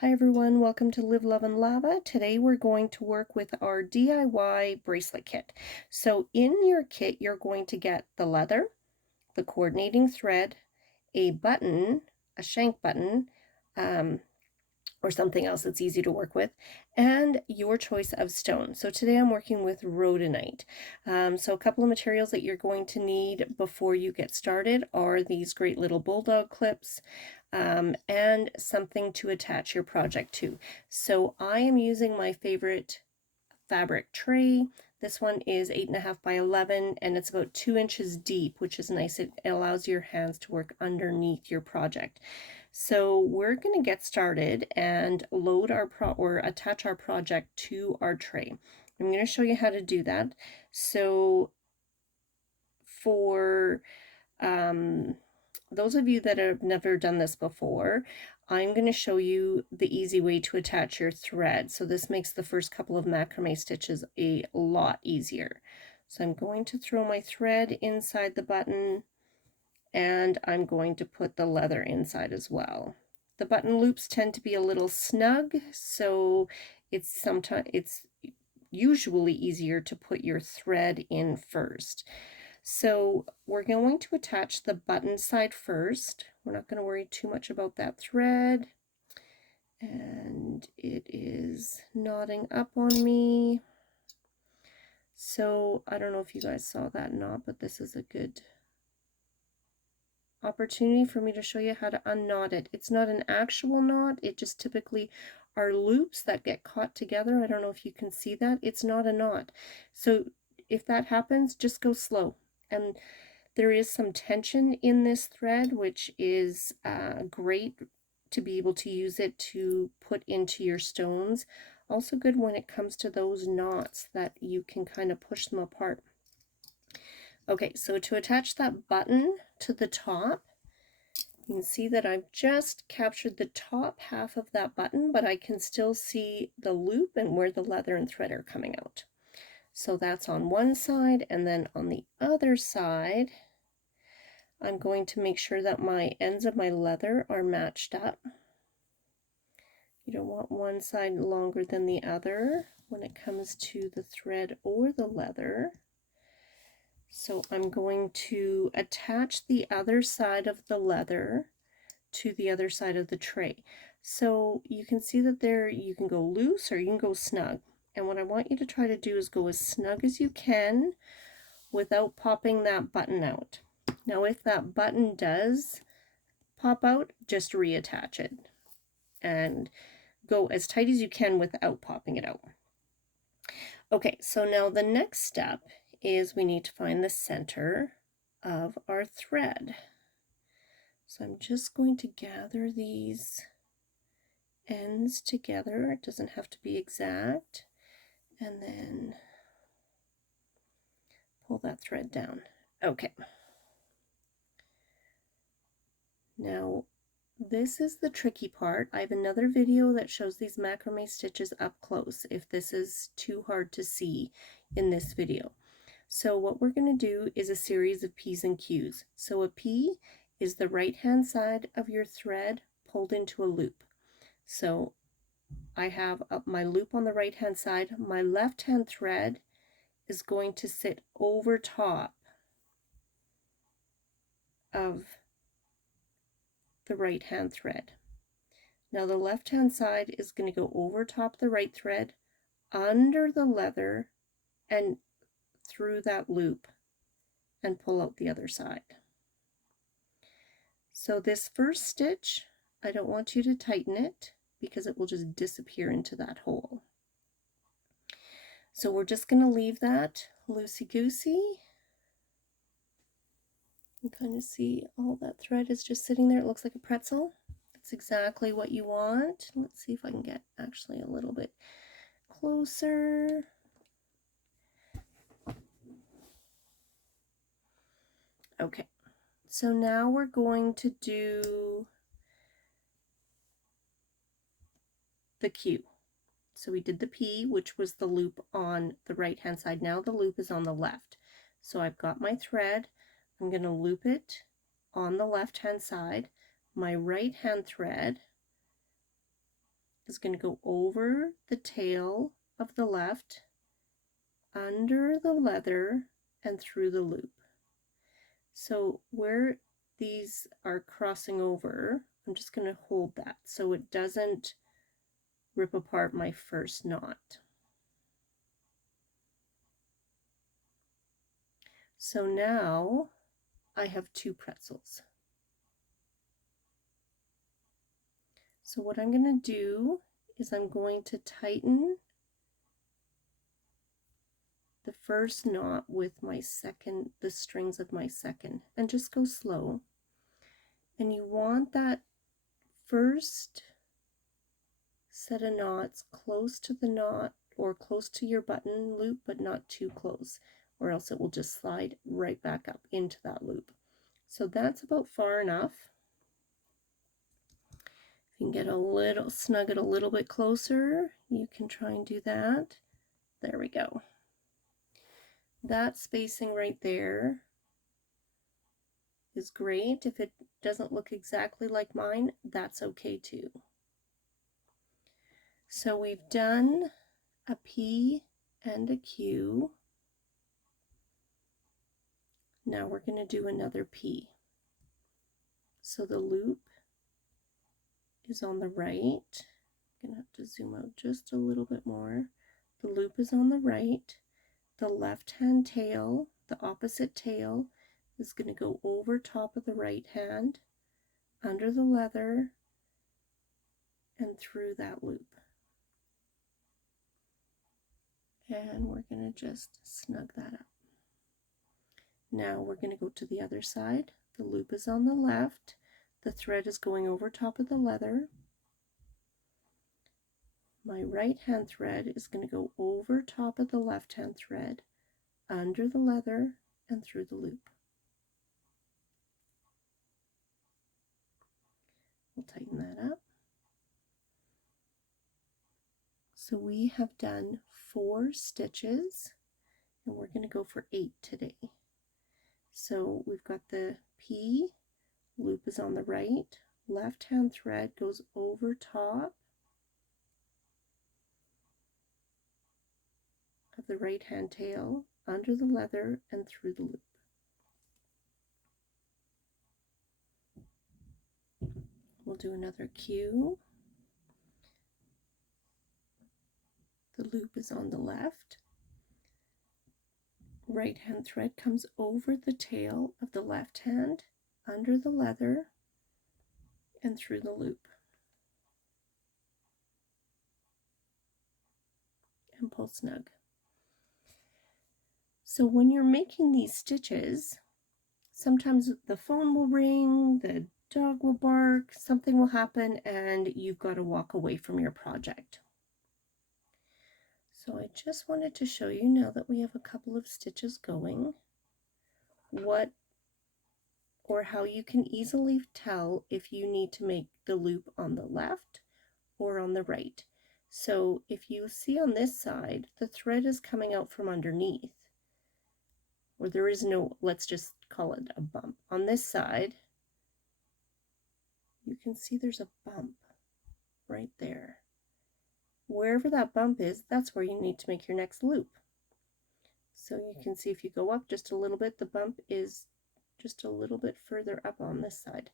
Hi everyone, welcome to Live, Love, and Lava. Today we're going to work with our DIY bracelet kit. So in your kit, you're going to get the leather, the coordinating thread, a button, a shank button, or something else that's easy to work with, and your choice of stone. So today I'm working with rhodonite. So a couple of materials that you're going to need before you get started are these great little bulldog clips, and something to attach your project to. So I am using my favorite fabric tray. This one is 8.5 by 11 and it's about 2 inches deep, which is nice. It allows your hands to work underneath your project. So we're going to get started and load our attach our project to our tray. I'm going to show you how to do that. So for those of you that have never done this before, I'm going to show you the easy way to attach your thread. So this makes the first couple of macrame stitches a lot easier. So I'm going to throw my thread inside the button and I'm going to put the leather inside as well. The button loops tend to be a little snug, so it's usually easier to put your thread in first. So we're going to attach the button side first. We're not going to worry too much about that thread. And it is knotting up on me. So I don't know if you guys saw that knot, but this is a good opportunity for me to show you how to unknot it. It's not an actual knot, it just typically are loops that get caught together. I don't know if you can see that. It's not a knot. So if that happens, just go slow. And there is some tension in this thread, which is great to be able to use it to put into your stones. Also good when it comes to those knots that you can kind of push them apart. Okay, so to attach that button to the top, you can see that I've just captured the top half of that button, but I can still see the loop and where the leather and thread are coming out. So that's on one side, and then on the other side, I'm going to make sure that my ends of my leather are matched up. You don't want one side longer than the other when it comes to the thread or the leather. So I'm going to attach the other side of the leather to the other side of the tray. So you can see that there you can go loose or you can go snug. And what I want you to try to do is go as snug as you can without popping that button out. Now if that button does pop out, just reattach it and go as tight as you can without popping it out. Okay, so now the next step is we need to find the center of our thread. So I'm just going to gather these ends together. It doesn't have to be exact. And then pull that thread down. Okay. Now, this is the tricky part. I have another video that shows these macrame stitches up close if this is too hard to see in this video. So what we're going to do is a series of P's and Q's. So a P is the right hand side of your thread pulled into a loop. So I have my loop on the right hand side. My left hand thread is going to sit over top of the right hand thread. Now the left hand side is going to go over top the right thread, under the leather, and through that loop and pull out the other side. So this first stitch, I don't want you to tighten it because it will just disappear into that hole. So we're just going to leave that loosey-goosey. You can kind of see all that thread is just sitting there. It looks like a pretzel. That's exactly what you want. Let's see if I can get actually a little bit closer. Okay, so now we're going to do the Q. So we did the P, which was the loop on the right hand side. Now the loop is on the left. So I've got my thread. I'm going to loop it on the left hand side. My right hand thread is going to go over the tail of the left, under the leather, and through the loop. So where these are crossing over, I'm just going to hold that so it doesn't rip apart my first knot. So now I have 2 pretzels. So what I'm going to do is I'm going to tighten the first knot with my second, the strings of my second, and just go slow. And you want that first set of knots close to the knot or close to your button loop, but not too close, or else it will just slide right back up into that loop. So that's about far enough. If you can get a little, snug it a little bit closer, you can try and do that. There we go. That spacing right there is great. If it doesn't look exactly like mine, that's okay too. So we've done a P and a Q. Now we're going to do another P. So the loop is on the right. I'm going to have to zoom out just a little bit more. The loop is on the right. The left hand tail, the opposite tail, is going to go over top of the right hand, under the leather, and through that loop. And we're going to just snug that up. Now we're going to go to the other side. The loop is on the left. The thread is going over top of the leather. My right hand thread is going to go over top of the left hand thread, under the leather, and through the loop. We'll tighten that up. So we have done 4 stitches, and we're going to go for 8 today. So we've got the P, loop is on the right, left hand thread goes over top of the right hand tail, under the leather, and through the loop. We'll do another Q. The loop is on the left. Right hand thread comes over the tail of the left hand, under the leather, and through the loop. And pull snug. So when you're making these stitches, sometimes the phone will ring, the dog will bark, something will happen, and you've got to walk away from your project. So I just wanted to show you, now that we have a couple of stitches going, what or how you can easily tell if you need to make the loop on the left or on the right. So if you see on this side, the thread is coming out from underneath, or there is no, let's just call it a bump. On this side, you can see there's a bump right there. Wherever that bump is, that's where you need to make your next loop. So you can see if you go up just a little bit, the bump is just a little bit further up on this side.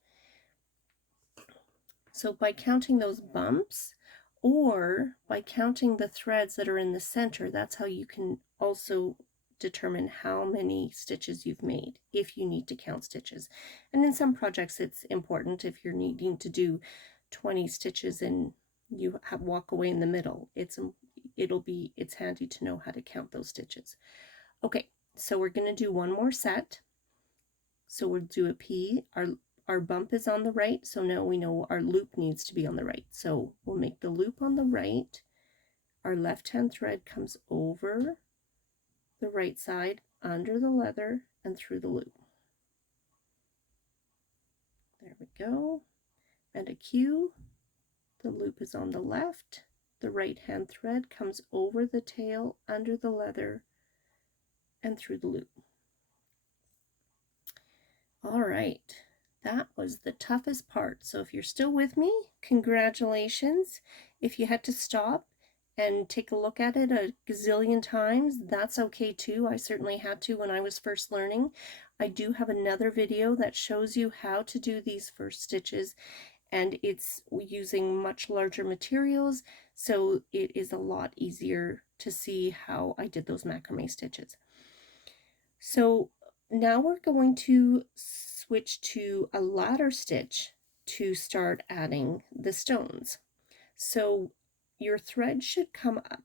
So by counting those bumps, or by counting the threads that are in the center, that's how you can also determine how many stitches you've made, if you need to count stitches. And in some projects it's important, if you're needing to do 20 stitches and you walk away in the middle, it's handy to know how to count those stitches. Okay, so we're going to do one more set. So we'll do a P. Our bump is on the right, so now we know our loop needs to be on the right. So we'll make the loop on the right. Our left hand thread comes over the right side, under the leather, and through the loop. There we go. And a Q. The loop is on the left. The right hand thread comes over the tail, under the leather, and through the loop. All right, that was the toughest part. So if you're still with me, congratulations. If you had to stop and take a look at it a gazillion times, that's okay too. I certainly had to when I was first learning. I do have another video that shows you how to do these first stitches, and it's using much larger materials, so it is a lot easier to see how I did those macrame stitches. So now we're going to switch to a ladder stitch to start adding the stones. So your thread should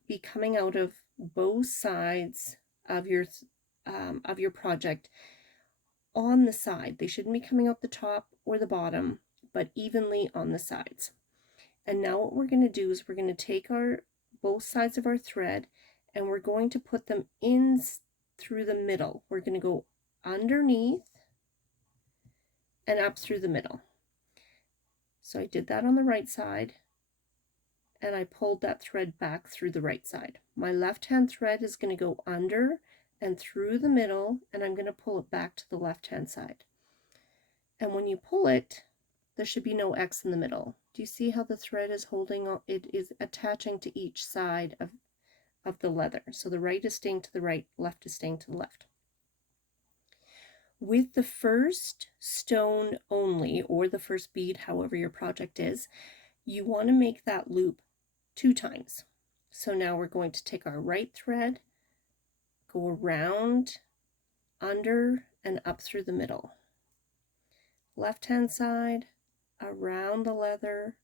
be coming out of both sides of your project on the side. They shouldn't be coming out the top or the bottom, but evenly on the sides. And now what we're going to do is we're going to take both sides of our thread and we're going to put them in through the middle. We're going to go underneath and up through the middle. So I did that on the right side, and I pulled that thread back through the right side. My left hand thread is going to go under and through the middle, and I'm going to pull it back to the left hand side. And when you pull it, there should be no X in the middle. Do you see how the thread is holding on? It is attaching to each side of the leather. So the right is staying to the right, left is staying to the left. With the first stone only, or the first bead, however your project is, you want to make that loop 2 times. So now we're going to take our right thread, go around, under, and up through the middle. Left hand side, around the leather,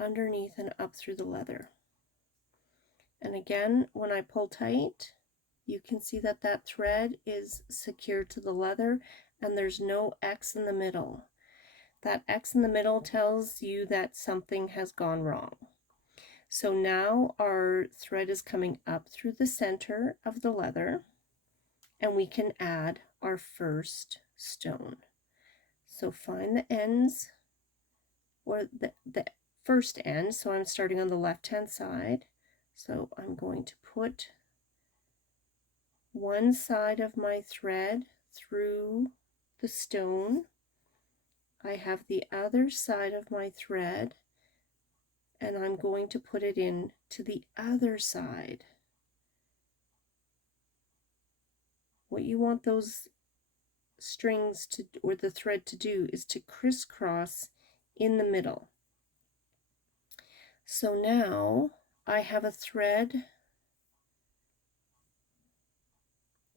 underneath and up through the leather. And again, when I pull tight, you can see that that thread is secured to the leather and there's no X in the middle. That X in the middle tells you that something has gone wrong. So now our thread is coming up through the center of the leather, and we can add our first stone. So find the ends, or the first end. So I'm starting on the left hand side. So I'm going to put one side of my thread through the stone. I have the other side of my thread, and I'm going to put it in to the other side. What you want those strings to, or the thread to do, is to crisscross in the middle. So now I have a thread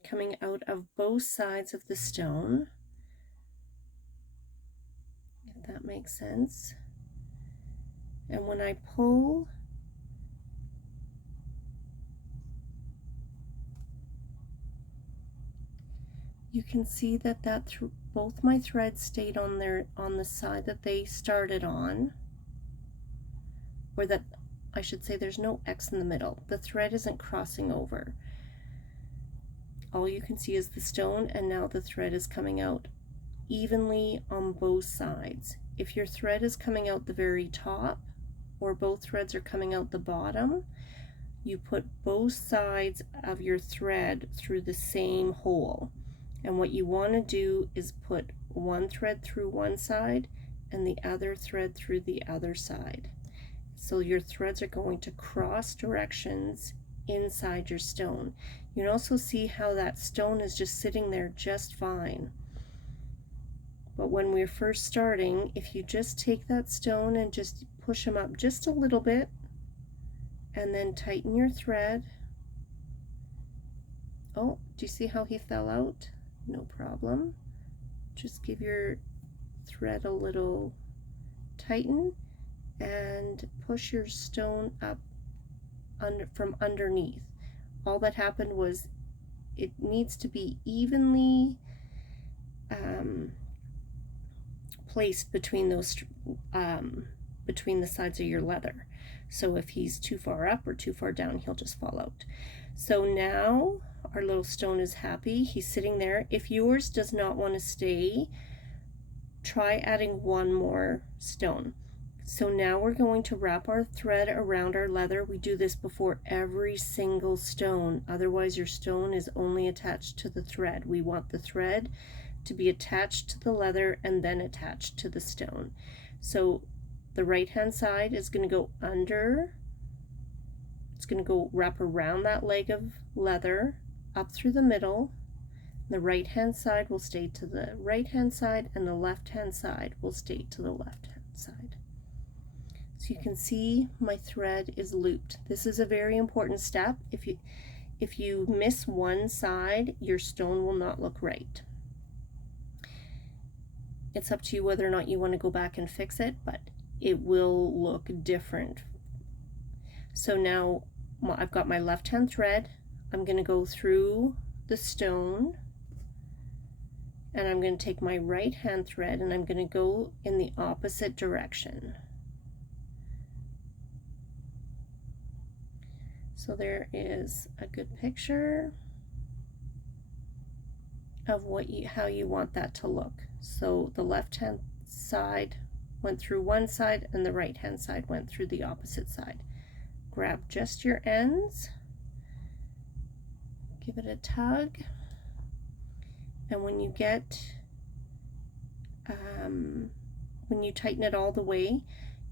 coming out of both sides of the stone, if that makes sense. And when I pull, you can see that both my threads stayed on the side that they started on, or that I should say there's no X in the middle. The thread isn't crossing over. All you can see is the stone, and now the thread is coming out evenly on both sides. If your thread is coming out the very top, or both threads are coming out the bottom, you put both sides of your thread through the same hole. And what you want to do is put one thread through one side and the other thread through the other side. So your threads are going to cross directions inside your stone. You can also see how that stone is just sitting there just fine. But when we're first starting, if you just take that stone and just push them up just a little bit, and then tighten your thread. Oh, do you see how he fell out? No problem. Just give your thread a little tighten and push your stone up from underneath. All that happened was it needs to be evenly placed between those between the sides of your leather. So if he's too far up or too far down, he'll just fall out. So now our little stone is happy. He's sitting there. If yours does not want to stay, try adding one more stone. So now we're going to wrap our thread around our leather. We do this before every single stone. Otherwise, your stone is only attached to the thread. We want the thread to be attached to the leather and then attached to the stone. So The right hand side is going to go under, it's going to go wrap around that leg of leather up through the middle. The right hand side will stay to the right hand side and the left hand side will stay to the left hand side. So you can see my thread is looped. This is a very important step. If you miss one side, your stone will not look right. It's up to you whether or not you want to go back and fix it, but it will look different. So now I've got my left hand thread. I'm going to go through the stone, and I'm going to take my right hand thread and I'm going to go in the opposite direction. So there is a good picture of how you want that to look. So the left hand side went through one side and the right hand side went through the opposite side. Grab just your ends, give it a tug, and when you tighten it all the way,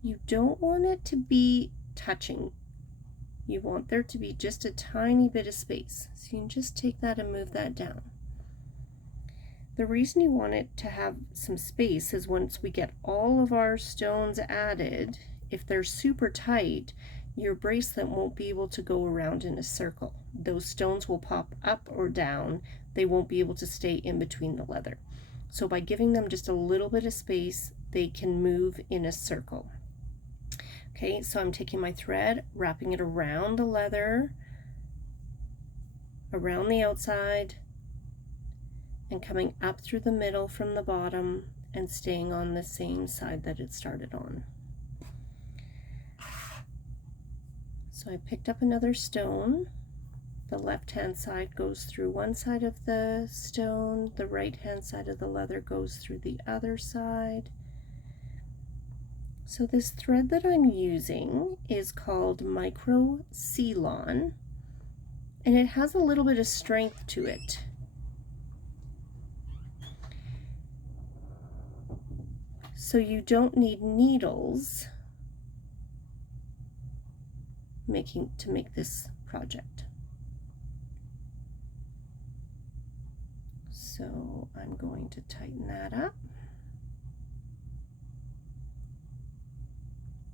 you don't want it to be touching. You want there to be just a tiny bit of space. So you can just take that and move that down. The reason you want it to have some space is once we get all of our stones added, if they're super tight, your bracelet won't be able to go around in a circle. Those stones will pop up or down. They won't be able to stay in between the leather. So by giving them just a little bit of space, they can move in a circle. Okay, so I'm taking my thread, wrapping it around the leather, around the outside, and coming up through the middle from the bottom and staying on the same side that it started on. So I picked up another stone. The left hand side goes through one side of the stone, the right hand side of the leather goes through the other side. So this thread that I'm using is called Micro Ceylon, and it has a little bit of strength to it. So you don't need needles to make this project. So I'm going to tighten that up.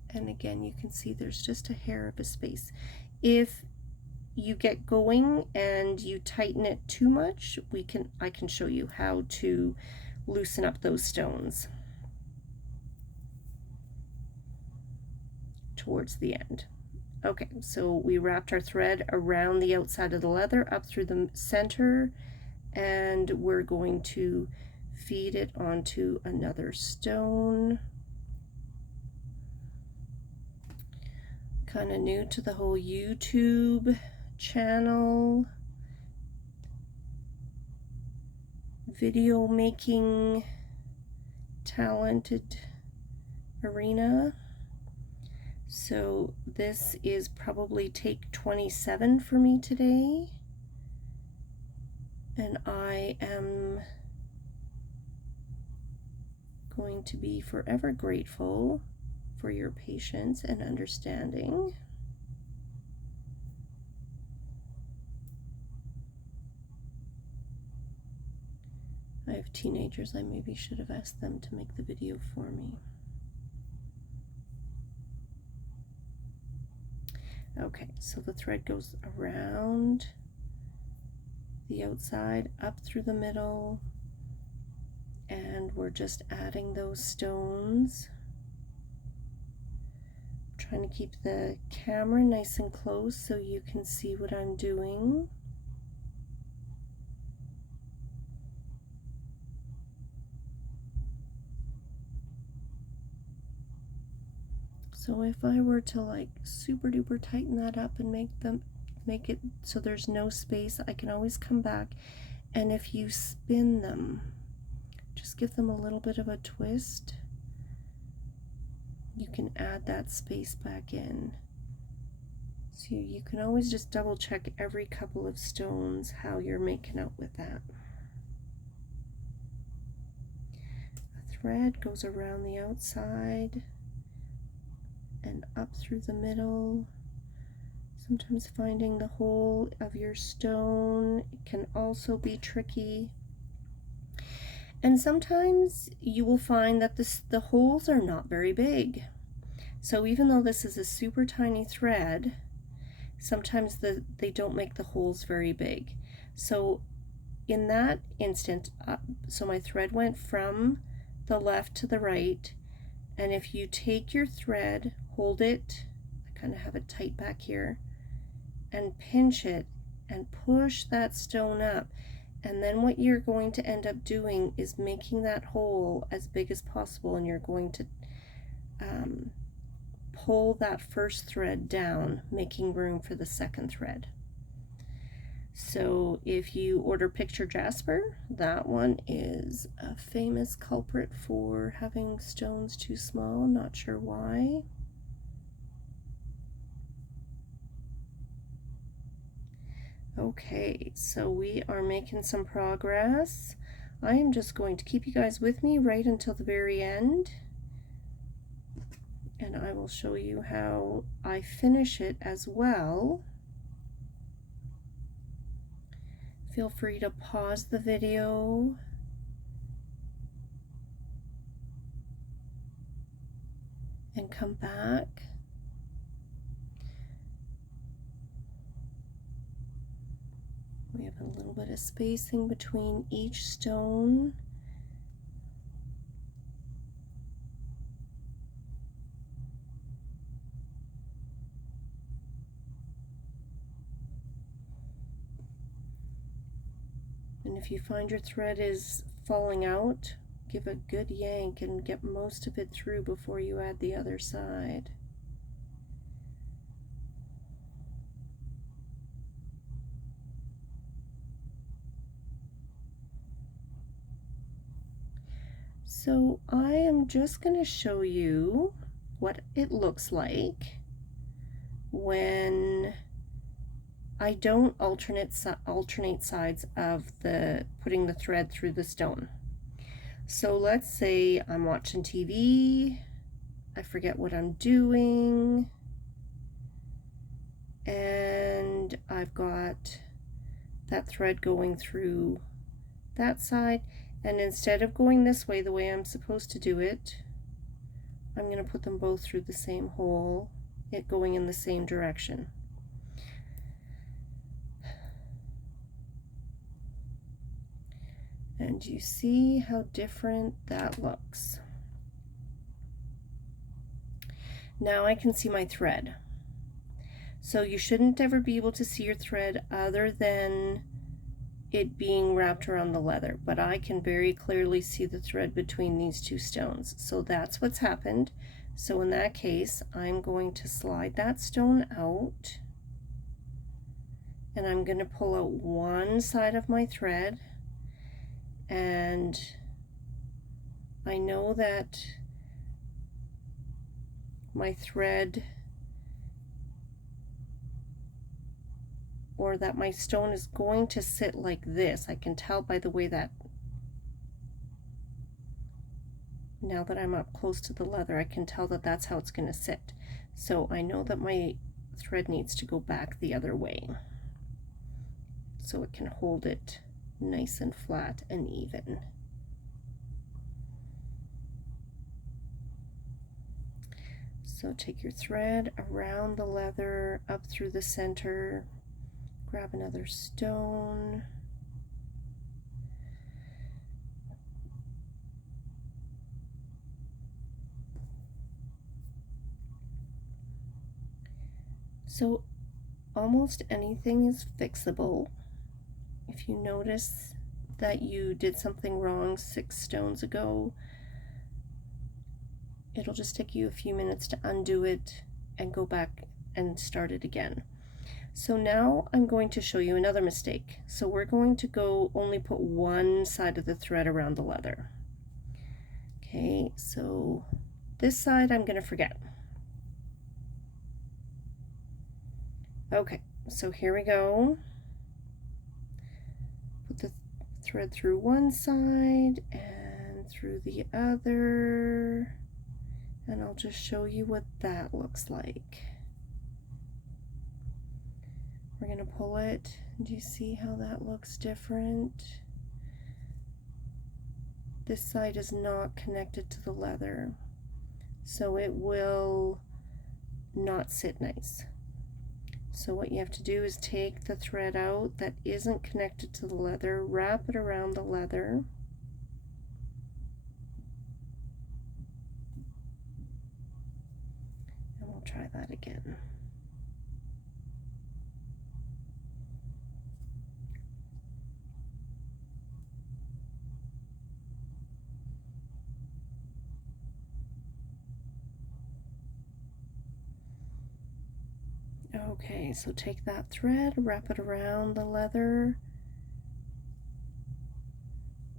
And again, you can see there's just a hair of a space. If you get going and you tighten it too much, I can show you how to loosen up those stones towards the end. Okay, so we wrapped our thread around the outside of the leather up through the center, and we're going to feed it onto another stone. Kind of new to the whole YouTube channel, video making, talented arena. So this is probably take 27 for me today, and I am going to be forever grateful for your patience and understanding. I have teenagers. I maybe should have asked them to make the video for me. Okay, so the thread goes around the outside, up through the middle, and we're just adding those stones. Trying to keep the camera nice and close so you can see what I'm doing. So if I were to like super duper tighten that up and make it so there's no space, I can always come back, and if you spin them, just give them a little bit of a twist, you can add that space back in. So you can always just double check every couple of stones how you're making out with that. The thread goes around the outside, and up through the middle. Sometimes finding the hole of your stone can also be tricky. And sometimes you will find that the holes are not very big. So even though this is a super tiny thread, sometimes they don't make the holes very big. So in that instant, so my thread went from the left to the right, and if you take your thread, hold it, I kind of have it tight back here, and pinch it and push that stone up, and then what you're going to end up doing is making that hole as big as possible, and you're going to pull that first thread down, making room for the second thread. So if you order picture jasper, that one is a famous culprit for having stones too small, not sure why. Okay, so we are making some progress. I am just going to keep you guys with me right until the very end, and I will show you how I finish it as well. Feel free to pause the video and come back. We have a little bit of spacing between each stone. And if you find your thread is falling out, give a good yank and get most of it through before you add the other side. So I am just going to show you what it looks like when I don't alternate sides of putting the thread through the stone. So let's say I'm watching TV, I forget what I'm doing, and I've got that thread going through that side, and instead of going this way the way I'm supposed to do it, I'm going to put them both through the same hole, it going in the same direction. And you see how different that looks. Now I can see my thread. So you shouldn't ever be able to see your thread other than it being wrapped around the leather, but I can very clearly see the thread between these two stones. So that's what's happened. So in that case, I'm going to slide that stone out, and I'm going to pull out one side of my thread, and I know that my thread, or that my stone is going to sit like this. I can tell by the way that, now that I'm up close to the leather, I can tell that that's how it's going to sit. So I know that my thread needs to go back the other way so it can hold it nice and flat and even. So take your thread around the leather, up through the center, grab another stone, so almost anything is fixable. If you notice that you did something wrong 6 stones ago, it'll just take you a few minutes to undo it and go back and start it again. So now I'm going to show you another mistake. So we're going to only put one side of the thread around the leather. Okay, so this side I'm going to forget. Okay, so here we go. Put the thread through one side and through the other, And I'll just show you what that looks like. We're going to pull it. Do you see how that looks different? This side is not connected to the leather, so it will not sit nice. So what you have to do is take the thread out that isn't connected to the leather, wrap it around the leather, and we'll try that again. Okay, so take that thread, wrap it around the leather,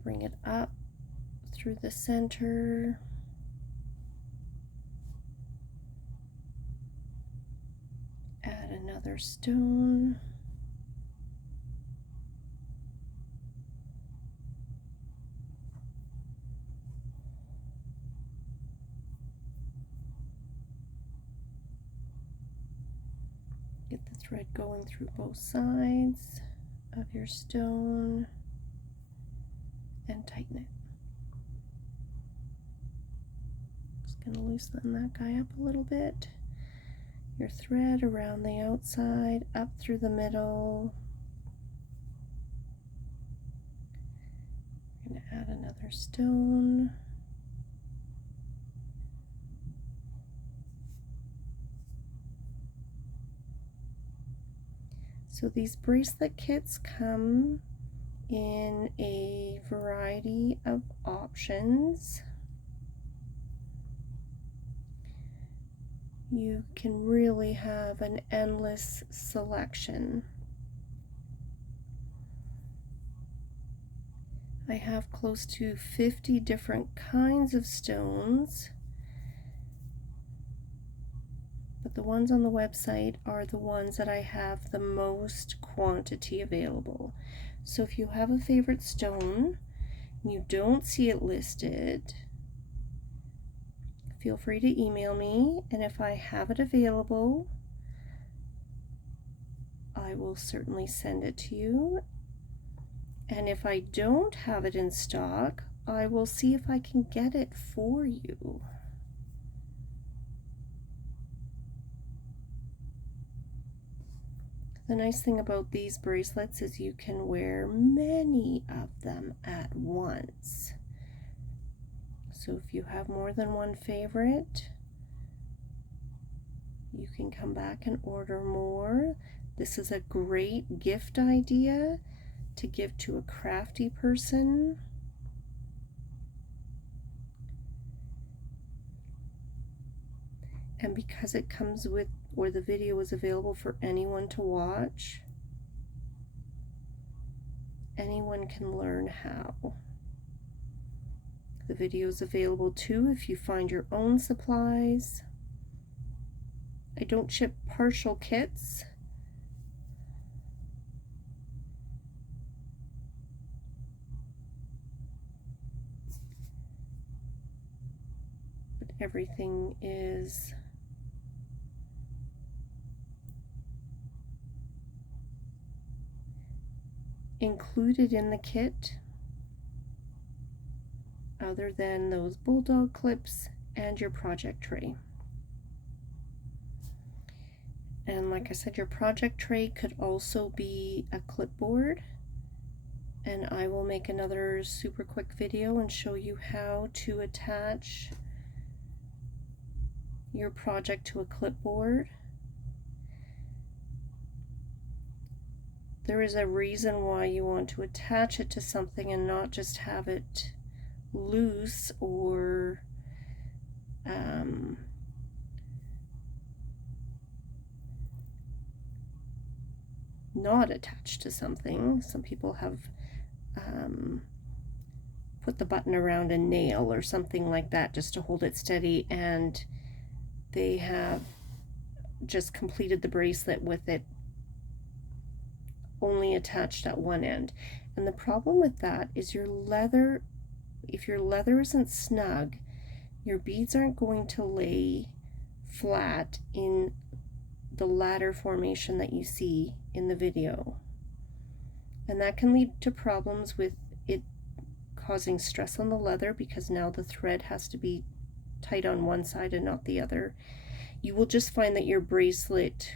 bring it up through the center, add another stone, get the thread going through both sides of your stone and tighten it. Just going to loosen that guy up a little bit. Your thread around the outside, up through the middle. I'm going to add another stone. So these bracelet kits come in a variety of options. You can really have an endless selection. I have close to 50 different kinds of stones, but the ones on the website are the ones that I have the most quantity available. So if you have a favorite stone and you don't see it listed, feel free to email me, and if I have it available, I will certainly send it to you. And if I don't have it in stock, I will see if I can get it for you. The nice thing about these bracelets is you can wear many of them at once. So if you have more than one favorite, you can come back and order more. This is a great gift idea to give to a crafty person. And because it comes with, or the video is available for anyone to watch, anyone can learn how. The video is available too if you find your own supplies. I don't ship partial kits. But everything is included in the kit, other than those bulldog clips and your project tray. And like I said, your project tray could also be a clipboard, and I will make another super quick video and show you how to attach your project to a clipboard. There is a reason why you want to attach it to something and not just have it loose or not attached to something. Some people have put the button around a nail or something like that just to hold it steady, and they have just completed the bracelet with it only attached at one end. And the problem with that is your leather, if your leather isn't snug, your beads aren't going to lay flat in the ladder formation that you see in the video. And that can lead to problems with it causing stress on the leather, because now the thread has to be tight on one side and not the other. You will just find that your bracelet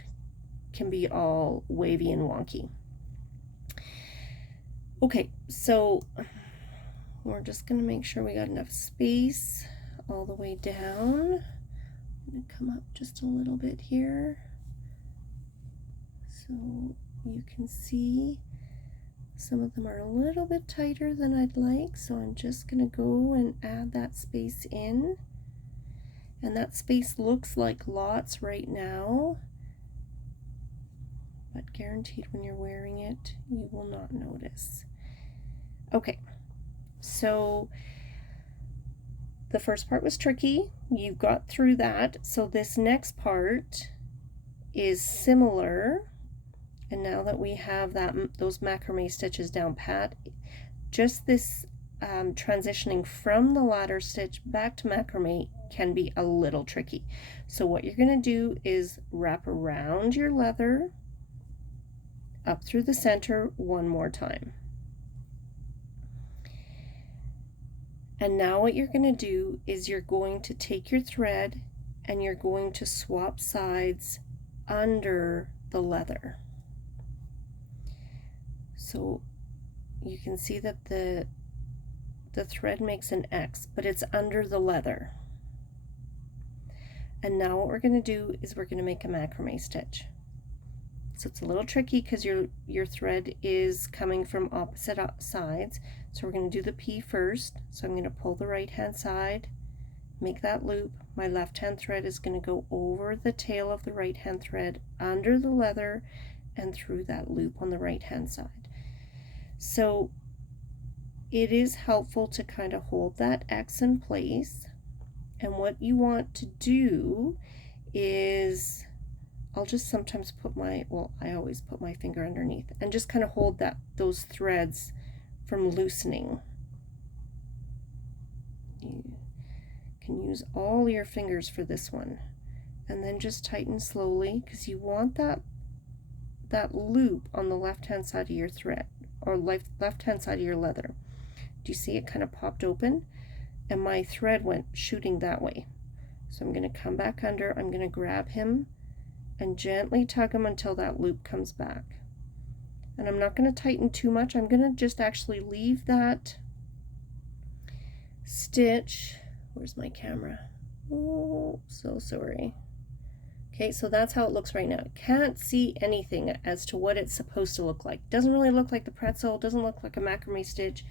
can be all wavy and wonky. Okay, so we're just going to make sure we got enough space all the way down. I'm going to come up just a little bit here so you can see some of them are a little bit tighter than I'd like, so I'm just going to go and add that space in. And that space looks like lots right now, but guaranteed when you're wearing it, you will not notice. Okay, so the first part was tricky. You got through that. So this next part is similar. And now that we have those macrame stitches down pat, just this transitioning from the ladder stitch back to macrame can be a little tricky. So what you're going to do is wrap around your leather up through the center one more time. And now what you're going to do is you're going to take your thread and you're going to swap sides under the leather. So you can see that the thread makes an X, but it's under the leather. And now what we're going to do is we're going to make a macrame stitch. So it's a little tricky because your thread is coming from opposite sides. So we're going to do the P first. So I'm going to pull the right hand side, make that loop. My left hand thread is going to go over the tail of the right hand thread, under the leather, and through that loop on the right hand side. So it is helpful to kind of hold that X in place. And what you want to do is, I'll just sometimes put I always put my finger underneath and just kind of hold those threads from loosening. You can use all your fingers for this one. And then just tighten slowly, because you want that loop on the left hand side of your thread, or left hand side of your leather. Do you see it kind of popped open? And my thread went shooting that way. So I'm going to come back under, I'm going to grab him and gently tug him until that loop comes back. And I'm not going to tighten too much. I'm going to just actually leave that stitch. Where's my camera? Oh, so sorry. Okay, so that's how it looks right now. Can't see anything as to what it's supposed to look like. Doesn't really look like the pretzel, doesn't look like a macrame stitch.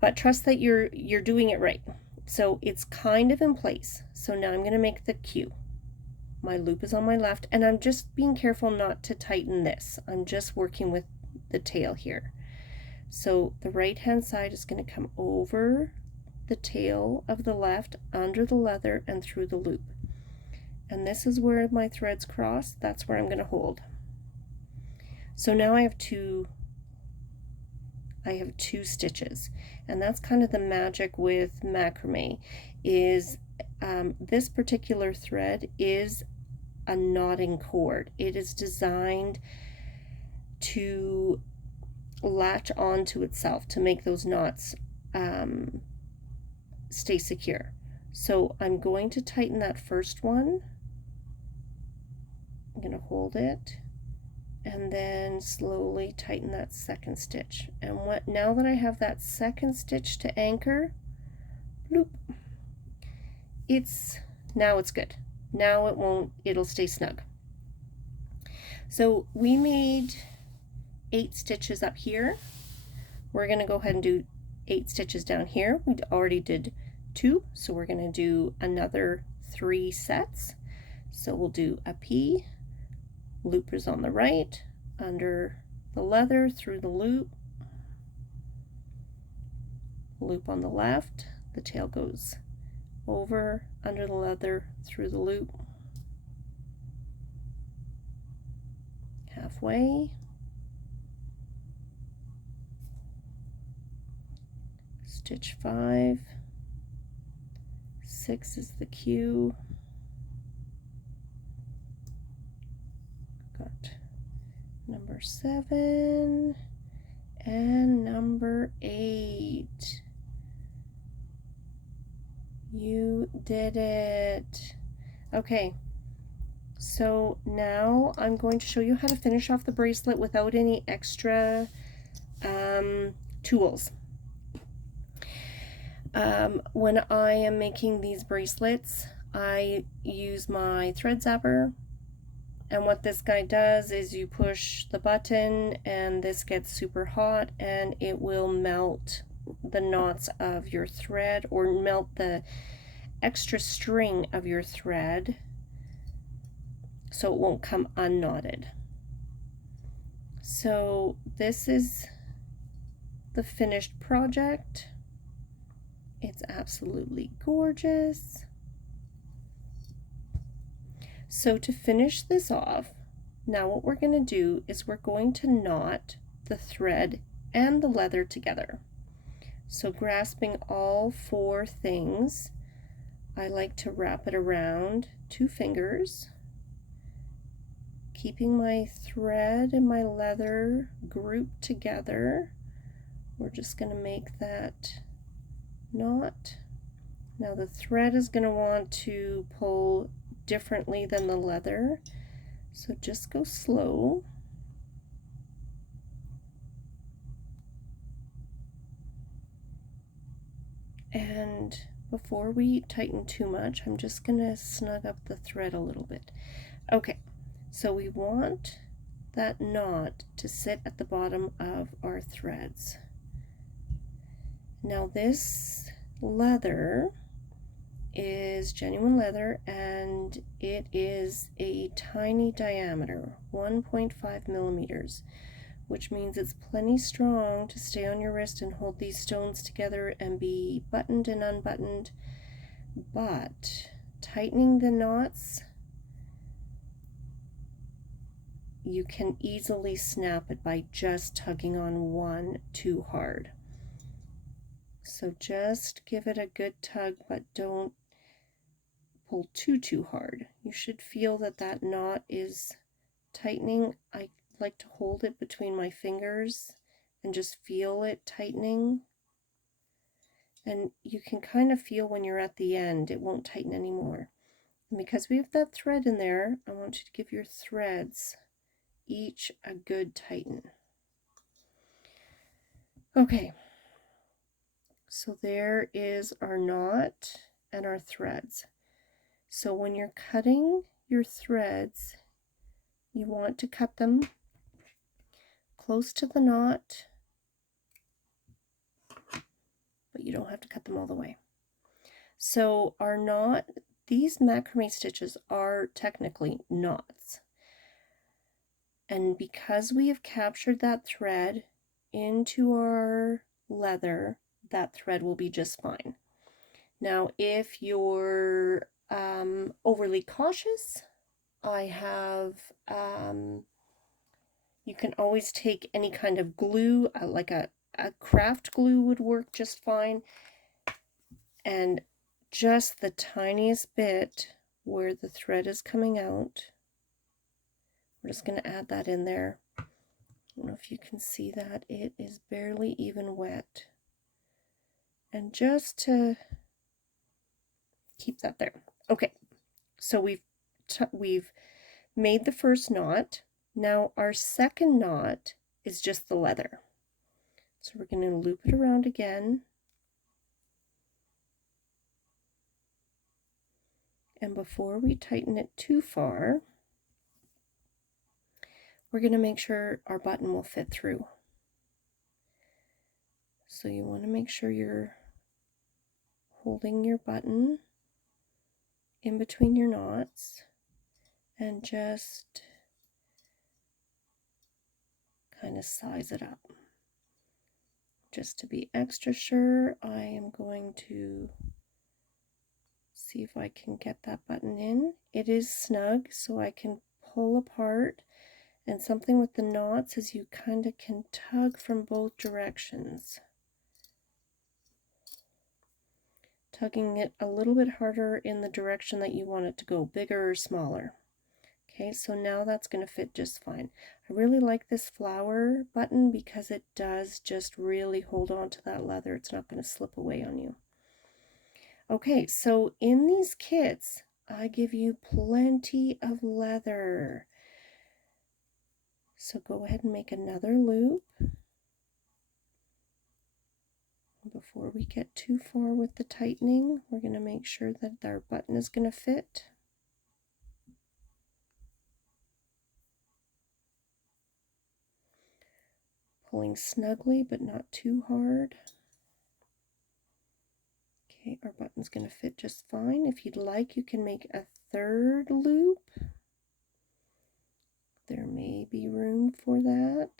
But trust that you're doing it right. So it's kind of in place. So now I'm going to make the Q. My loop is on my left, and I'm just being careful not to tighten this. I'm just working with the tail here. So the right hand side is going to come over the tail of the left, under the leather, and through the loop. And this is where my threads cross. That's where I'm going to hold. So now I have two stitches, and that's kind of the magic with macrame, is this particular thread is a knotting cord. It is designed to latch onto itself to make those knots stay secure. So I'm going to tighten that first one. I'm going to hold it and then slowly tighten that second stitch. And now that I have that second stitch to anchor, bloop, now it's good. Now it'll stay snug. So we made 8 stitches up here. We're going to go ahead and do 8 stitches down here. We already did 2, so we're going to do another 3 sets. So we'll do a P, loopers on the right, under the leather, through the loop, loop on the left, the tail goes over, under the leather, through the loop, halfway, stitch 5, 6 is the cue. Got number 7 and number 8. You did it. Okay, so now I'm going to show you how to finish off the bracelet without any extra tools. When I am making these bracelets, I use my thread zapper, and what this guy does is you push the button and this gets super hot and it will melt the knots of your thread, or melt the extra string of your thread so it won't come unknotted. So this is the finished project. It's absolutely gorgeous. So to finish this off, now what we're going to do is we're going to knot the thread and the leather together. So grasping all 4 things, I like to wrap it around 2 fingers, keeping my thread and my leather grouped together. We're just going to make that knot. Now the thread is going to want to pull differently than the leather, so just go slow. And before we tighten too much, I'm just going to snug up the thread a little bit. Okay, so we want that knot to sit at the bottom of our threads. Now this leather is genuine leather, and it is a tiny diameter, 1.5 millimeters, which means it's plenty strong to stay on your wrist and hold these stones together and be buttoned and unbuttoned. But tightening the knots, you can easily snap it by just tugging on one too hard. So just give it a good tug, but don't pull too hard. You should feel that that knot is tightening. I like to hold it between my fingers and just feel it tightening. And you can kind of feel when you're at the end, it won't tighten anymore. And because we have that thread in there, I want you to give your threads each a good tighten. Okay, so there is our knot and our threads. So when you're cutting your threads, you want to cut them close to the knot, but you don't have to cut them all the way. So our knot, these macrame stitches are technically knots. And because we have captured that thread into our leather, that thread will be just fine. Now, if you're overly cautious, I have, you can always take any kind of glue, like a craft glue would work just fine. And just the tiniest bit where the thread is coming out, we're just going to add that in there. I don't know if you can see that. It is barely even wet. And just to keep that there. Okay, so we've made the first knot. Now our second knot is just the leather. So we're going to loop it around again. And before we tighten it too far, we're going to make sure our button will fit through. So you want to make sure you're holding your button in between your knots and just kind of size it up. Just to be extra sure, I am going to see if I can get that button in. It is snug, so I can pull apart. And something with the knots is you kind of can tug from both directions. tugging it a little bit harder in the direction that you want it to go, bigger or smaller. Okay, so now that's going to fit just fine. I really like this flower button because it does just really hold on to that leather. It's not going to slip away on you. Okay, so in these kits, I give you plenty of leather. So go ahead and make another loop. Before we get too far with the tightening, we're going to make sure that our button is going to fit. Pulling snugly, but not too hard. Okay, our button's going to fit just fine. If you'd like, you can make a third loop. There may be room for that.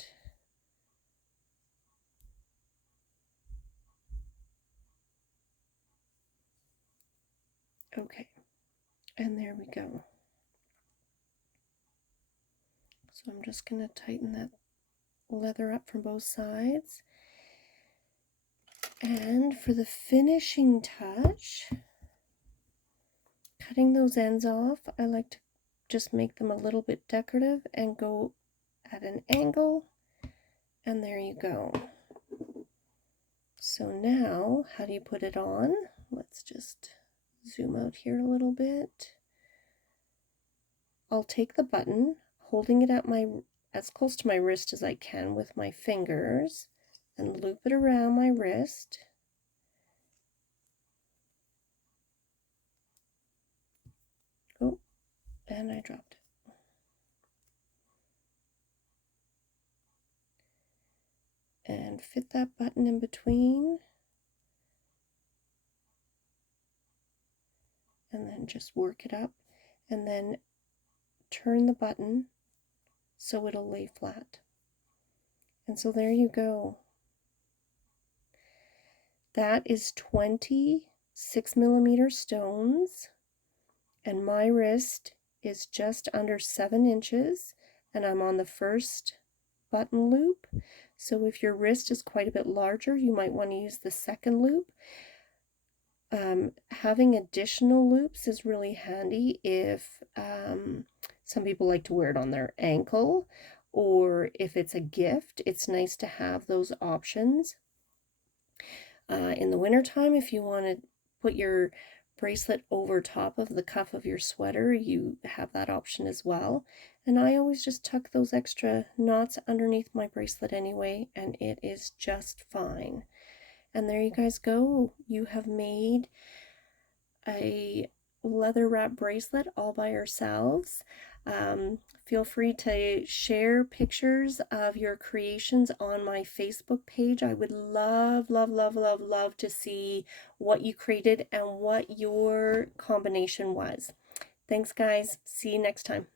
Okay, and there we go. So I'm just going to tighten that leather up from both sides. And for the finishing touch, cutting those ends off, I like to just make them a little bit decorative and go at an angle, and there you go. So now, how do you put it on? Let's just zoom out here a little bit. I'll take the button, holding it at as close to my wrist as I can with my fingers, and loop it around my wrist. Oh, and I dropped it. And fit that button in between. And then just work it up. And then turn the button so it'll lay flat. And so there you go. That is 20 6mm stones, and my wrist is just under 7 inches, and I'm on the first button loop. So if your wrist is quite a bit larger, you might want to use the second loop. Having additional loops is really handy if some people like to wear it on their ankle, or if it's a gift, it's nice to have those options. In the wintertime, if you want to put your bracelet over top of the cuff of your sweater, you have that option as well. And I always just tuck those extra knots underneath my bracelet anyway, and it is just fine. And there you guys go. You have made a leather wrap bracelet all by yourselves. Feel free to share pictures of your creations on my Facebook page. I would love, love, love, love, love to see what you created and what your combination was. Thanks, guys. See you next time.